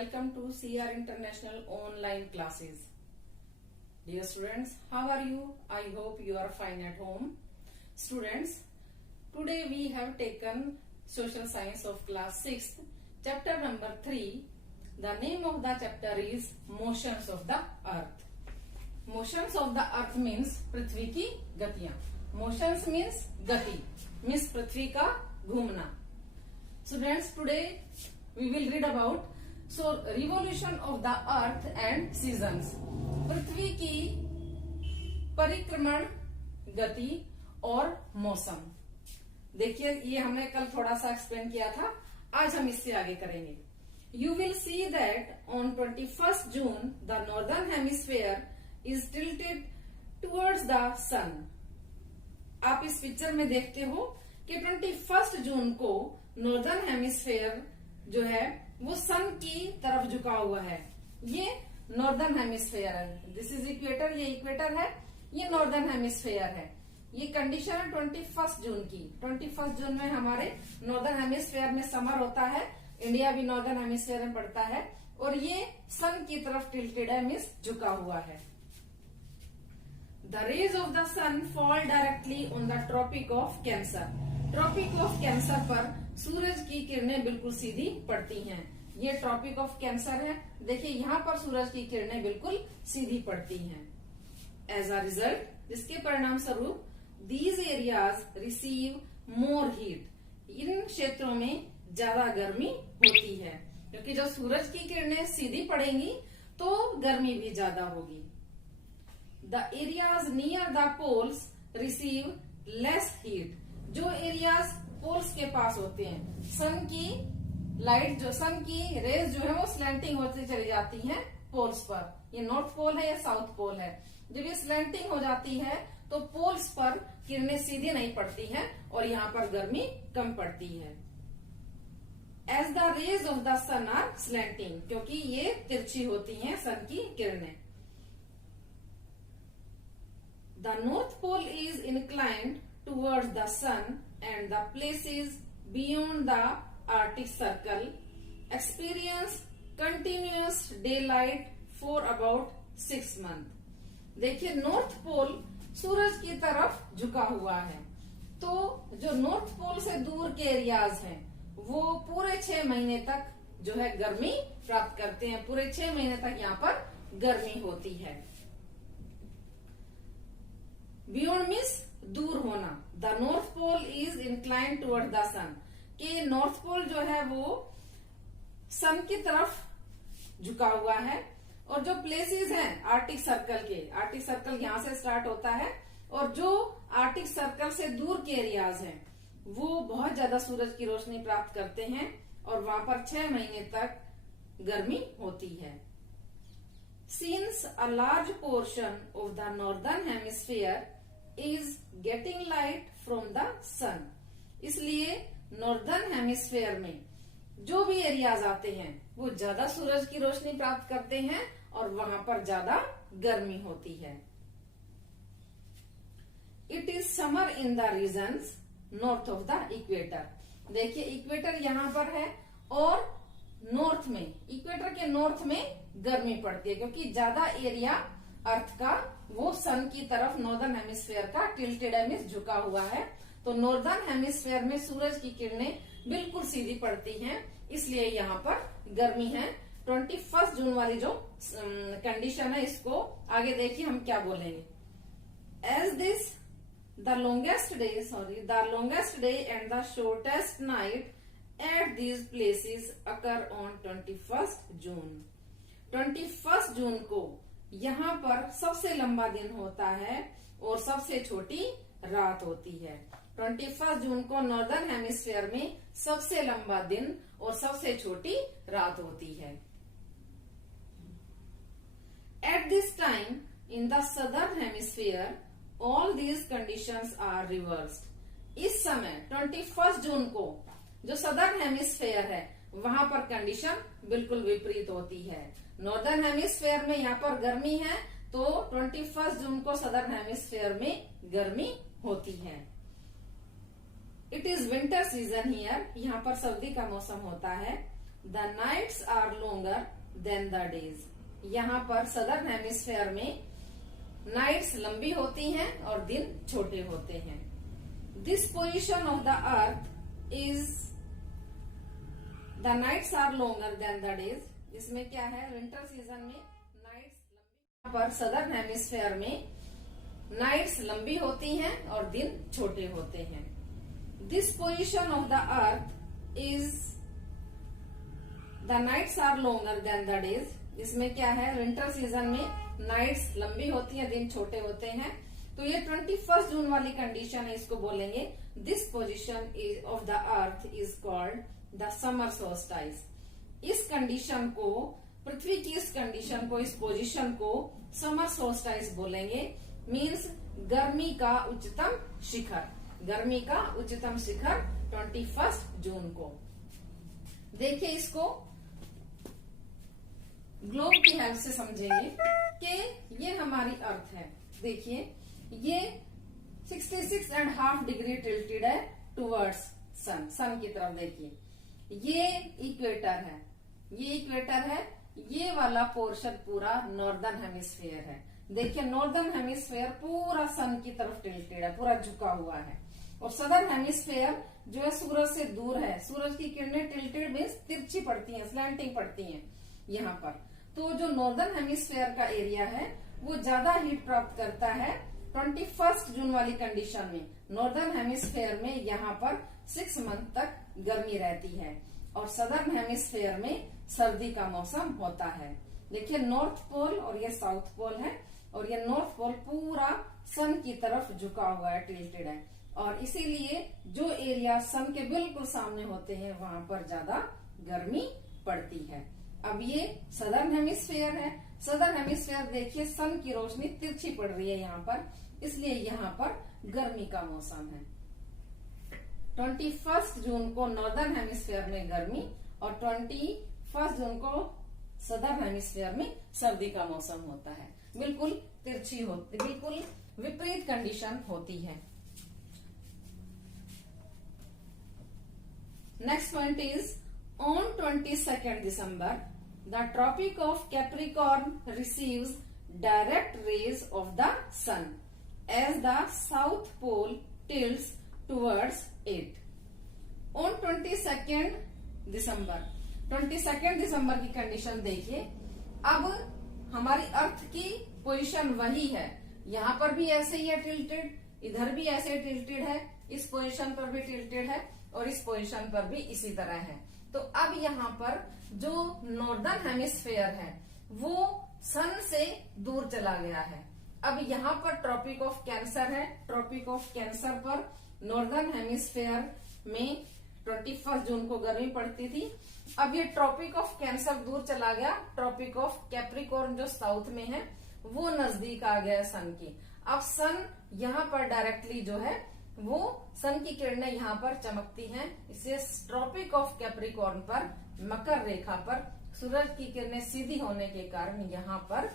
welcome to CR International online classes. Dear students, how are you? I hope you are fine at home. Students, today we have taken Social Science of class 6th, chapter number 3. The name of the chapter is Motions of the Earth. Motions of the Earth means पृथ्वी की गतियां. Motions means गति, means पृथ्वी का घूमना. Students, today we will read about revolution of the earth and seasons. पृथ्वी की परिक्रमण, गति और मौसम. देखिए, ये हमने कल थोड़ा सा एक्सप्लेन किया था, आज हम इससे आगे करेंगे. You will see that on 21st June the northern hemisphere is tilted towards the sun. आप इस पिक्चर में देखते हो कि 21 जून को नॉर्दर्न हेमिस्फेयर जो है वो सन की तरफ झुका हुआ है. ये नॉर्दर्न हेमिस्फेयर है. दिस इज इक्वेटर, ये इक्वेटर है, ये नॉर्दर्न हेमिस्फेयर है. ये कंडीशन है 21 जून की. 21 जून में हमारे नॉर्दर्न हेमिस्फेयर में समर होता है. इंडिया भी नॉर्दर्न हेमिस्फेयर में पड़ता है और ये सन की तरफ टिल्टेड है, मीन्स झुका हुआ है. The rays of the sun fall directly on the Tropic of Cancer. Tropic of Cancer पर सूरज की किरणें बिल्कुल सीधी पड़ती हैं. ये ट्रॉपिक ऑफ कैंसर है. देखिए, यहाँ पर सूरज की किरणें बिल्कुल सीधी पड़ती हैं. एज अ रिजल्ट, जिसके परिणाम स्वरूप these areas receive more heat. इन क्षेत्रों में ज्यादा गर्मी होती है, क्योंकि जब सूरज की किरणें सीधी पड़ेंगी तो गर्मी भी ज्यादा होगी. The areas near the poles receive less heat. जो एरियाज पोल्स के पास होते हैं, सन की लाइट, जो सन की रेज जो है वो स्लैंटिंग होती चली जाती हैं पोल्स पर. ये नॉर्थ पोल है या साउथ पोल है. जब ये स्लैंटिंग हो जाती है तो पोल्स पर किरणें सीधी नहीं पड़ती हैं और यहाँ पर गर्मी कम पड़ती है. As the rays of the sun are slanting, क्योंकि ये तिरछी होती हैं सन की किरणें. The North Pole is inclined towards the sun and the places beyond the Arctic Circle experience continuous daylight for about 6 months. देखिए, नॉर्थ पोल सूरज की तरफ झुका हुआ है, तो जो नॉर्थ पोल से दूर के एरियाज हैं वो पूरे 6 महीने तक जो है गर्मी प्राप्त करते हैं. पूरे 6 महीने तक यहाँ पर गर्मी होती है. बियॉन्ड मीन्स दूर होना. The north pole is inclined toward the sun, कि नॉर्थ पोल जो है वो सन की तरफ झुका हुआ है. और जो प्लेसेस हैं आर्टिक सर्कल के, आर्टिक सर्कल यहां से स्टार्ट होता है, और जो आर्टिक सर्कल से दूर के एरियाज हैं वो बहुत ज्यादा सूरज की रोशनी प्राप्त करते हैं और वहां पर 6 महीने तक गर्मी होती है. Since a large portion of the northern hemisphere is getting light from the sun, इसलिए नॉर्दर्न हेमिस्फेयर में जो भी एरियाज आते हैं वो ज्यादा सूरज की रोशनी प्राप्त करते हैं और वहां पर ज्यादा गर्मी होती है. It is summer in the regions north of the equator. देखिए, इक्वेटर यहाँ पर है और नॉर्थ में, इक्वेटर के नॉर्थ में गर्मी पड़ती है, क्योंकि ज्यादा एरिया अर्थ का वो सन की तरफ नॉर्दर्न हेमिस्फेयर का टिल्टेड है, मीन्स झुका हुआ है. तो नॉर्दर्न हेमिस्फेयर में सूरज की किरणें बिल्कुल सीधी पड़ती हैं, इसलिए यहाँ पर गर्मी है. 21 जून वाली जो कंडीशन है, इसको आगे देखिए हम क्या बोलेंगे. As this the longest day and the shortest night at these places occur on 21st June. 21 जून को यहाँ पर सबसे लंबा दिन होता है और सबसे छोटी रात होती है. 21 जून को नॉर्दर्न हेमिस्फेयर में सबसे लंबा दिन और सबसे छोटी रात होती है. At this time in the southern hemisphere all these conditions are reversed. इस समय 21 जून को जो सदर्न हेमिस्फेयर है वहां पर कंडीशन बिल्कुल विपरीत होती है. नॉर्दर्न हेमिस्फेयर में यहाँ पर गर्मी है, तो 21 जून को सदर्न हेमिस्फेयर में गर्मी होती है. It is winter season here, यहाँ पर सर्दी का मौसम होता है. The nights are longer than the days. यहाँ पर सदर्न हेमिस्फेयर में नाइट्स लंबी होती हैं और दिन छोटे होते हैं। This position of the earth is the nights are longer than the days. इसमें क्या है, विंटर सीजन में नाइट्स लंबी, पर सदर्न हेमिस्फेयर में नाइट्स लंबी होती हैं और दिन छोटे होते हैं। This position of the earth is the nights are longer than the days. इसमें क्या है, विंटर सीजन में नाइट्स लंबी होती हैं, दिन छोटे होते हैं। तो ये 21 जून वाली कंडीशन है, इसको बोलेंगे this position of the earth is called the summer solstice. इस कंडीशन को, पृथ्वी की इस कंडीशन को, इस पोजीशन को समर सोल्स्टिस बोलेंगे। मीन्स गर्मी का उच्चतम शिखर, गर्मी का उच्चतम शिखर 21 जून को। देखिए इसको ग्लोब की हेल्प से समझेंगे कि ये हमारी अर्थ है। देखिए ये 66.5 डिग्री टिल्टेड है टुवर्ड्स सन, सन की तरफ। देखिए ये इक्वेटर है, ये इक्वेटर है, ये वाला पोर्शन पूरा नॉर्दर्न हेमिस्फीयर है। देखिए नॉर्दर्न हेमिस्फीयर पूरा सन की तरफ टिल्टेड है, पूरा झुका हुआ है। और सदर्न हेमिस्फीयर जो है सूरज से दूर है, सूरज की किरणें टिल्टेड मीन्स तिरछी पड़ती हैं, स्लैंटिंग पड़ती हैं यहाँ पर। तो जो नॉर्दर्न हेमिस्फीयर का एरिया है वो ज्यादा हीट प्राप्त करता है 21 जून वाली कंडीशन में। नॉर्दर्न हेमिस्फीयर में यहाँ पर 6 मंथ तक गर्मी रहती है और सदर्न हेमिस्फीयर में सर्दी का मौसम होता है। देखिए नॉर्थ पोल और ये साउथ पोल है, और ये नॉर्थ पोल पूरा सन की तरफ झुका हुआ है, टिल्टेड है। और इसीलिए जो एरिया सन के बिल्कुल सामने होते हैं वहां पर ज्यादा गर्मी पड़ती है। अब ये सदर्न हेमिस्फीयर है। सदर्न हेमिस्फीयर देखिए सन की रोशनी तिरछी पड़ रही है यहाँ पर, इसलिए यहाँ पर गर्मी का मौसम है। 21 जून को नॉर्दर्न हेमिस्फीयर में गर्मी और 21 जून को सदर्न हेमिस्फीयर में सर्दी का मौसम होता है। बिल्कुल तिरछी होती, बिल्कुल विपरीत कंडीशन होती है। Next point is on 22nd December, the Tropic of Capricorn receives direct rays of the sun as the South Pole tilts towards it. On 22nd December, 22nd दिसंबर की कंडीशन देखिए। अब हमारी अर्थ की पोजीशन वही है, यहाँ पर भी ऐसे ही है टिल्टेड, इधर भी ऐसे टिल्टेड है, इस पोजीशन पर भी टिल्टेड है और इस पोजीशन पर भी इसी तरह है। तो अब यहाँ पर जो नॉर्दर्न हेमिस्फीयर है वो सन से दूर चला गया है। अब यहाँ पर ट्रॉपिक ऑफ कैंसर है। ट्रॉपिक ऑफ कैंसर पर नॉर्दर्न हेमिस्फीयर में 21 जून को गर्मी पड़ती थी। अब ये ट्रॉपिक ऑफ कैंसर दूर चला गया, ट्रॉपिक ऑफ कैप्रिकॉर्न जो साउथ में है वो नजदीक आ गया सन की। अब सन यहाँ पर डायरेक्टली जो है वो सन की किरणें यहाँ पर चमकती हैं, इससे ट्रॉपिक ऑफ कैप्रिकॉर्न पर मकर रेखा पर सूरज की किरणें सीधी होने के कारण यहाँ पर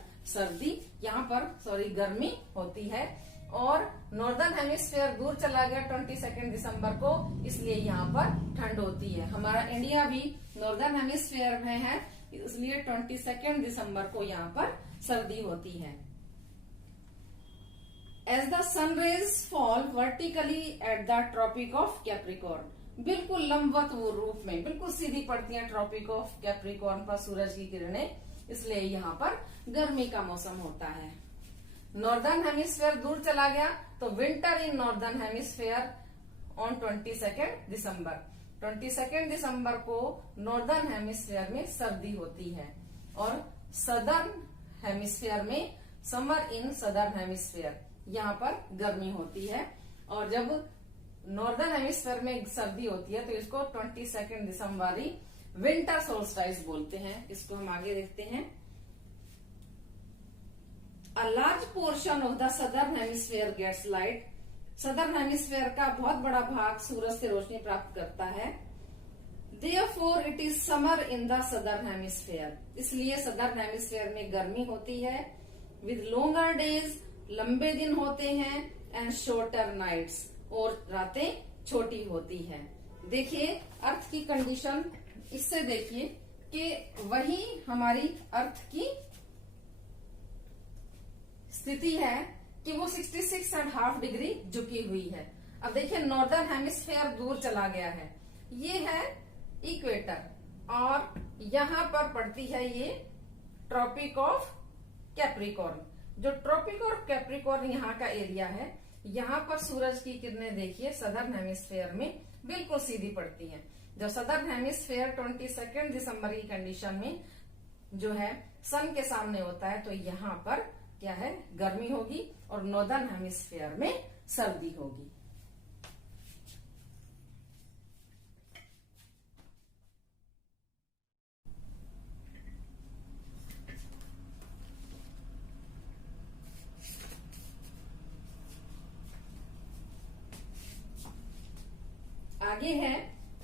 गर्मी होती है। और नॉर्दर्न हेमिस्फीयर दूर चला गया 22 दिसंबर को, इसलिए यहाँ पर ठंड होती है। हमारा इंडिया भी नॉर्दर्न हेमिस्फीयर में है, इसलिए 22 दिसंबर को यहाँ पर सर्दी होती है। As the sun rays fall vertically at the Tropic of Capricorn, बिल्कुल लंबवत वो रूप में बिल्कुल सीधी पड़ती है ट्रॉपिक ऑफ कैप्रिकॉर्न पर सूरज की किरणें, इसलिए यहाँ पर गर्मी का मौसम होता है। नॉर्दर्न हेमिस्फीयर दूर चला गया तो winter in northern hemisphere on 22 दिसंबर। 22 दिसंबर को नॉर्दर्न हेमिस्फीयर में सर्दी होती है और सदर्न हेमिस्फीयर में समर इन सदर्न हेमिस्फीयर यहाँ पर गर्मी होती है। और जब नॉर्दर्न हेमिस्फीयर में सर्दी होती है तो इसको 22 दिसंबर ही विंटर सोल्स्टिस बोलते हैं। इसको हम आगे देखते हैं। A large portion of the southern hemisphere gets light. Southern hemisphere का बहुत बड़ा भाग सूरज से रोशनी प्राप्त करता है। Therefore it is summer in the southern hemisphere, इसलिए सदर्न हेमिस्फीयर में गर्मी होती है। With longer days, लंबे दिन होते हैं, एंड शॉर्टर नाइट्स, और रातें छोटी होती हैं। देखिए अर्थ की कंडीशन इससे देखिए कि वही हमारी अर्थ की स्थिति है कि वो 66.5 डिग्री झुकी हुई है। अब देखिए नॉर्दर्न हेमिस्फेयर दूर चला गया है, ये है इक्वेटर और यहां पर पड़ती है ये ट्रॉपिक ऑफ कैप्रिकॉर्न। जो ट्रॉपिक ऑफ कैप्रिकॉर्न यहाँ का एरिया है, यहाँ पर सूरज की किरणें देखिए सदर्न हेमिस्फेयर में बिल्कुल सीधी पड़ती हैं। जब सदर्न हेमिस्फेयर 22 दिसंबर की कंडीशन में जो है सन के सामने होता है, तो यहाँ पर क्या है, गर्मी होगी और नॉर्दर्न हेमिस्फेयर में सर्दी होगी। आगे है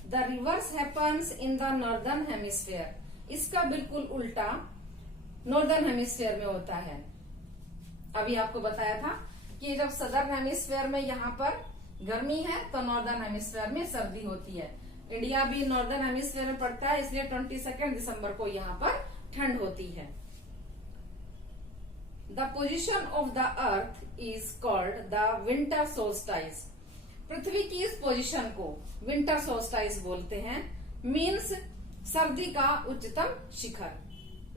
the reverse happens in the northern hemisphere. इसका बिल्कुल उल्टा नॉर्दर्न हेमिस्फेयर में होता है। अभी आपको बताया था कि जब सदर्न हेमिस्फेयर में यहाँ पर गर्मी है तो नॉर्दर्न हेमिस्फेयर में सर्दी होती है। इंडिया भी नॉर्दर्न हेमिस्फेयर में पड़ता है, इसलिए 22 दिसंबर को यहाँ पर ठंड होती है। The position of the earth is called the winter solstice. पृथ्वी की इस पोजीशन को विंटर सोल्स्टाइस बोलते हैं, मीन्स सर्दी का उच्चतम शिखर।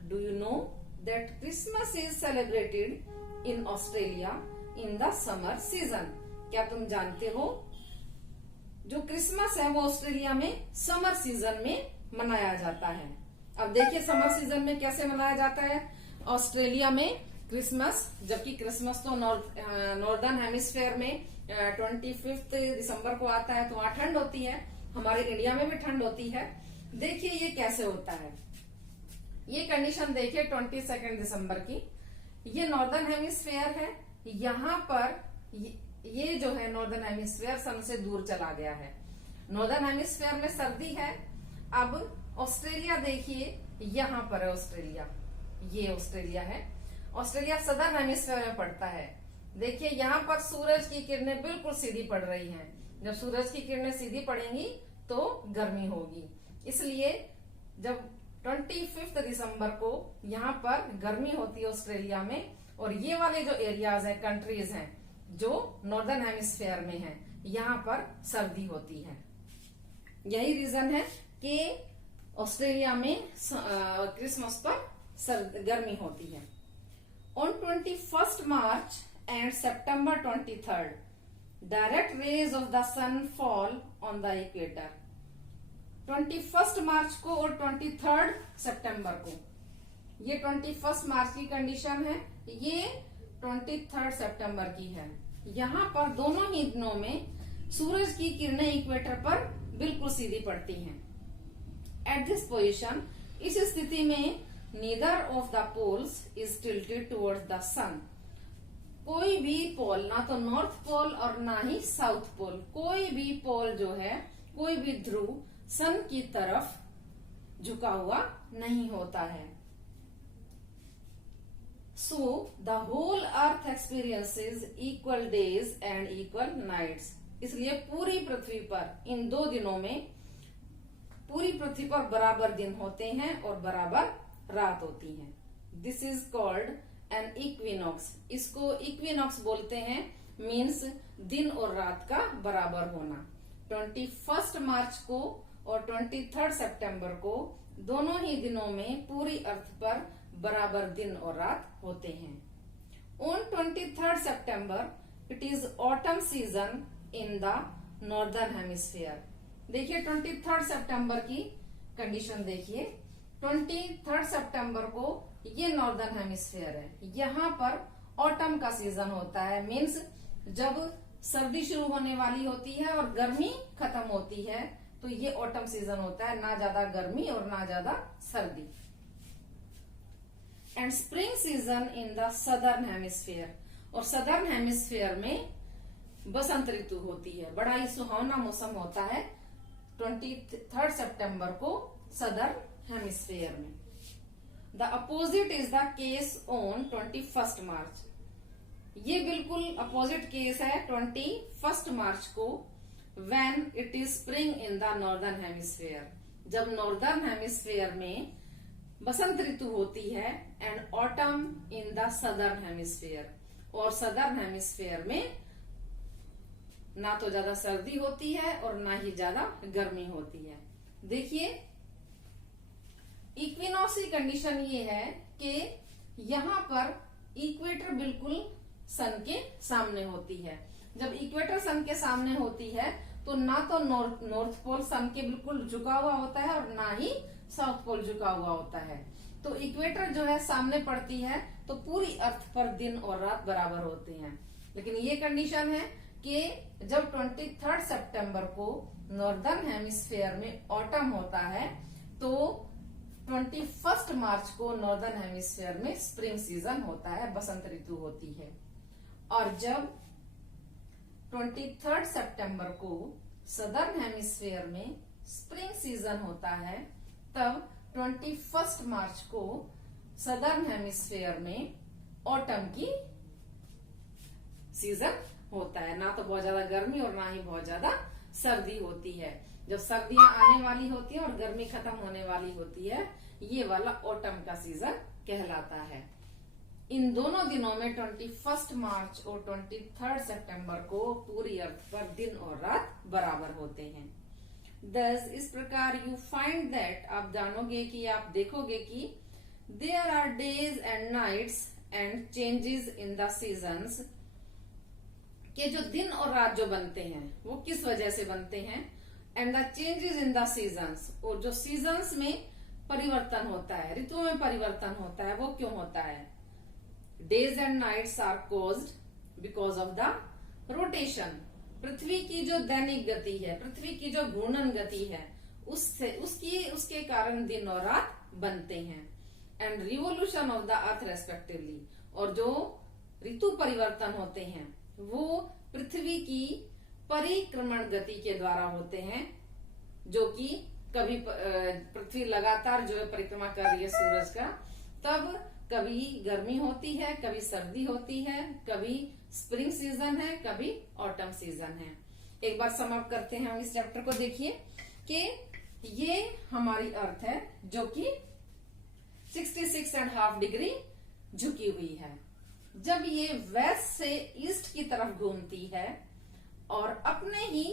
Do you know that Christmas is celebrated in Australia in the summer season? क्या तुम जानते हो जो क्रिसमस है वो ऑस्ट्रेलिया में समर सीजन में मनाया जाता है। अब देखिए समर सीजन में कैसे मनाया जाता है ऑस्ट्रेलिया में क्रिसमस, जबकि क्रिसमस तो नॉर्दर्न हेमिस्फेयर में 25 दिसंबर को आता है, तो वहां ठंड होती है। हमारे इंडिया में भी ठंड होती है। देखिए ये कैसे होता है, ये कंडीशन देखिए 22 दिसंबर की। ये नॉर्दर्न हेमिस्फेयर है, यहाँ पर ये जो है नॉर्दर्न हेमिस्फेयर सन से दूर चला गया है। नॉर्दर्न हेमिस्फेयर में सर्दी है। अब ऑस्ट्रेलिया देखिए, यहाँ पर है ऑस्ट्रेलिया, ये ऑस्ट्रेलिया है। ऑस्ट्रेलिया सदर्न हेमिस्फेयर में पड़ता है। देखिए यहाँ पर सूरज की किरणें बिल्कुल सीधी पड़ रही हैं। जब सूरज की किरणें सीधी पड़ेंगी तो गर्मी होगी, इसलिए जब 25 दिसंबर को यहाँ पर गर्मी होती है ऑस्ट्रेलिया में, और ये वाले जो एरियाज हैं, कंट्रीज हैं जो नॉर्दर्न हेमिस्फेयर में हैं, यहाँ पर सर्दी होती है। यही रीजन है कि ऑस्ट्रेलिया में क्रिसमस पर गर्मी होती है। On 21st March and September 23rd, direct rays of the sun fall on the equator. 21st मार्च को और 23rd सितंबर को, ये 21st मार्च की कंडीशन है, ये 23rd सितंबर की है। यहाँ पर दोनों ही दिनों में सूरज की किरणें इक्वेटर पर बिल्कुल सीधी पड़ती हैं। एट दिस पोजिशन, इस स्थिति में neither of the poles is tilted towards the sun. कोई भी पोल, ना तो नॉर्थ पोल और ना ही साउथ पोल, कोई भी पोल जो है, कोई भी ध्रुव सन की तरफ झुका हुआ नहीं होता है। So the whole earth experiences equal days and equal nights. इसलिए पूरी पृथ्वी पर इन 2 दिनों में पूरी पृथ्वी पर बराबर दिन होते हैं और बराबर रात होती है। This is called an equinox. इसको इक्विनॉक्स बोलते हैं, मीन्स दिन और रात का बराबर होना। 21 मार्च को और 23 सितंबर को दोनों ही दिनों में पूरी अर्थ पर बराबर दिन और रात होते हैं। On 23 September it is autumn season in the northern hemisphere. देखिए 23 सितंबर की कंडीशन देखिए, 23 सितंबर को ये नॉर्दर्न हेमिस्फेयर है, यहाँ पर ऑटम का सीजन होता है, मीन्स जब सर्दी शुरू होने वाली होती है और गर्मी खत्म होती है, तो ये ऑटम सीजन होता है, ना ज्यादा गर्मी और ना ज्यादा सर्दी। And spring season in the southern hemisphere, और सदर्न हेमिस्फेयर में बसंत ऋतु होती है, बड़ा ही सुहावना मौसम होता है 23 सितंबर को सदर्न हेमिस्फेयर में। The opposite is the case on 21 मार्च। ये बिल्कुल अपोजिट केस है 21 मार्च को, when it is spring in the northern hemisphere, जब नॉर्दर्न हेमिस्फेयर में बसंत ऋतु होती है and autumn in the southern hemisphere, और सदर्न हेमिस्फेयर में ना तो ज्यादा सर्दी होती है और ना ही ज्यादा गर्मी होती है। देखिए इक्विनॉक्स की कंडीशन ये है कि यहाँ पर इक्वेटर बिल्कुल सन के सामने होती है। जब इक्वेटर सन के सामने होती है तो ना तो नॉर्थ पोल सन के बिल्कुल झुका हुआ होता है और ना ही साउथ पोल झुका हुआ होता है। तो इक्वेटर जो है सामने पड़ती है तो पूरी अर्थ पर दिन और रात बराबर होते हैं। लेकिन ये कंडीशन है कि जब 23 सितंबर को नॉर्दर्न हेमिस्फेयर में ऑटम होता है तो 21 मार्च को नॉर्दर्न हेमिस्फेयर में स्प्रिंग सीजन होता है, बसंत ऋतु होती है। और जब 23 सितंबर को सदर्न हेमिस्फेयर में स्प्रिंग सीजन होता है, तब 21 मार्च को सदर्न हेमिस्फेयर में ऑटम की सीजन होता है। ना तो बहुत ज्यादा गर्मी और ना ही बहुत ज्यादा सर्दी होती है। जब सर्दियां आने वाली होती है और गर्मी खत्म होने वाली होती है, ये वाला ऑटम का सीजन कहलाता है। इन दोनों दिनों में 21 मार्च और 23 सितंबर को पूरी अर्थ पर दिन और रात बराबर होते हैं। दस इस प्रकार यू फाइंड दैट, आप जानोगे कि आप देखोगे कि there are days and nights and changes in the seasons, कि जो दिन और रात जो बनते हैं वो किस वजह से बनते हैं, and the changes in the seasons, और जो सीजन्स में परिवर्तन होता है, ऋतुओं में परिवर्तन होता है, वो क्यों होता है। Days and nights are caused because of the rotation, पृथ्वी की जो दैनिक गति है, पृथ्वी की जो घूर्णन गति है, उसके कारण दिन और रात बनते हैं। And revolution of the earth respectively, और जो ऋतु परिवर्तन होते हैं वो पृथ्वी की परिक्रमण गति के द्वारा होते हैं, जो कि कभी पृथ्वी लगातार जो है परिक्रमा कर रही है सूरज का, तब कभी गर्मी होती है, कभी सर्दी होती है, कभी स्प्रिंग सीजन है, कभी ऑटम सीजन है। एक बार समाप्त करते हैं हम इस चैप्टर को। देखिए कि ये हमारी अर्थ है जो कि 66.5 डिग्री झुकी हुई है। जब ये वेस्ट से ईस्ट की तरफ घूमती है और अपने ही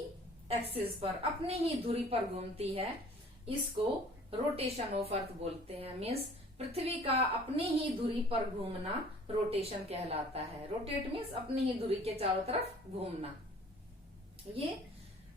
एक्सिस पर, अपने ही धुरी पर घूमती है, इसको रोटेशन ऑफ अर्थ बोलते हैं। मीन्स पृथ्वी का अपनी ही धुरी पर घूमना रोटेशन कहलाता है। रोटेट मीन्स अपनी ही धुरी के चारों तरफ घूमना, ये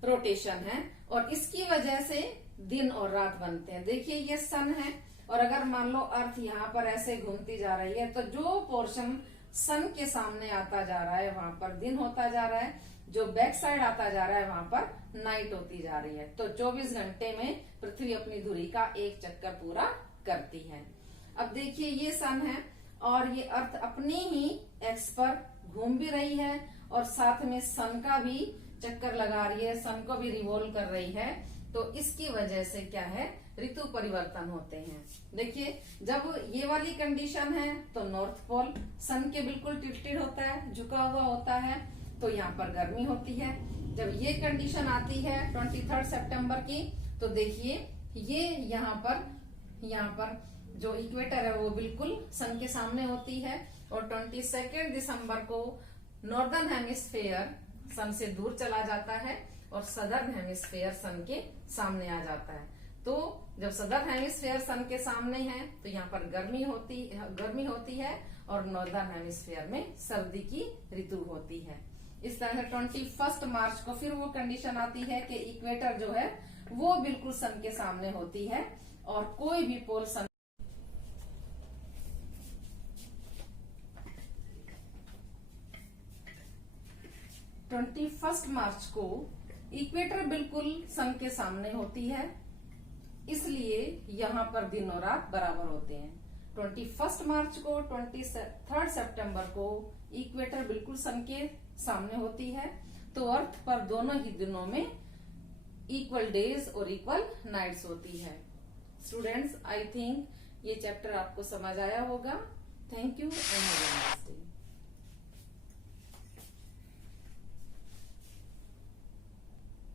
रोटेशन है। और इसकी वजह से दिन और रात बनते हैं। देखिए ये सन है और अगर मान लो अर्थ यहाँ पर ऐसे घूमती जा रही है तो जो पोर्शन सन के सामने आता जा रहा है वहां पर दिन होता जा रहा है, जो बैक साइड आता जा रहा है वहां पर नाइट होती जा रही है। तो 24 घंटे में पृथ्वी अपनी धुरी का एक चक्कर पूरा करती है। अब देखिए ये सन है और ये अर्थ अपनी ही एक्स पर घूम भी रही है और साथ में सन का भी चक्कर लगा रही है, सन को भी रिवॉल्व कर रही है। तो इसकी वजह से क्या है, ऋतु परिवर्तन होते हैं। देखिए जब ये वाली कंडीशन है तो नॉर्थ पोल सन के बिल्कुल टिल्टेड होता है, झुका हुआ होता है, तो यहाँ पर गर्मी होती है। जब ये कंडीशन आती है 23 सितंबर की, तो देखिए ये यहाँ पर जो इक्वेटर है वो बिल्कुल सन के सामने होती है और 22 दिसंबर को नॉर्दर्न हेमिस्फेयर सन से दूर चला जाता है और सदर्न हेमिस्फेयर सन के सामने आ जाता है। तो जब सदर्न हेमिस्फेयर सन के सामने है तो यहाँ पर गर्मी होती है और नॉर्दर्न हेमिस्फेयर में सर्दी की ऋतु होती है। इस तरह से 21 मार्च को फिर वो कंडीशन आती है कि इक्वेटर जो है वो बिल्कुल सन के सामने होती है और कोई भी पोल सन 21 मार्च को इक्वेटर बिल्कुल सन के सामने होती है, इसलिए यहाँ पर दिन और रात बराबर होते हैं। 21 मार्च को 23 सितंबर को इक्वेटर बिल्कुल सन के सामने होती है, तो अर्थ पर दोनों ही दिनों में इक्वल डेज और इक्वल नाइट्स होती है। स्टूडेंट्स, आई थिंक ये चैप्टर आपको समझ आया होगा। Thank you and have a nice day.